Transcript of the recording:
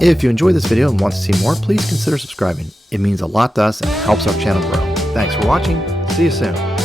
If you enjoyed this video and want to see more, please consider subscribing. It means a lot to us and helps our channel grow. Thanks for watching. See you soon.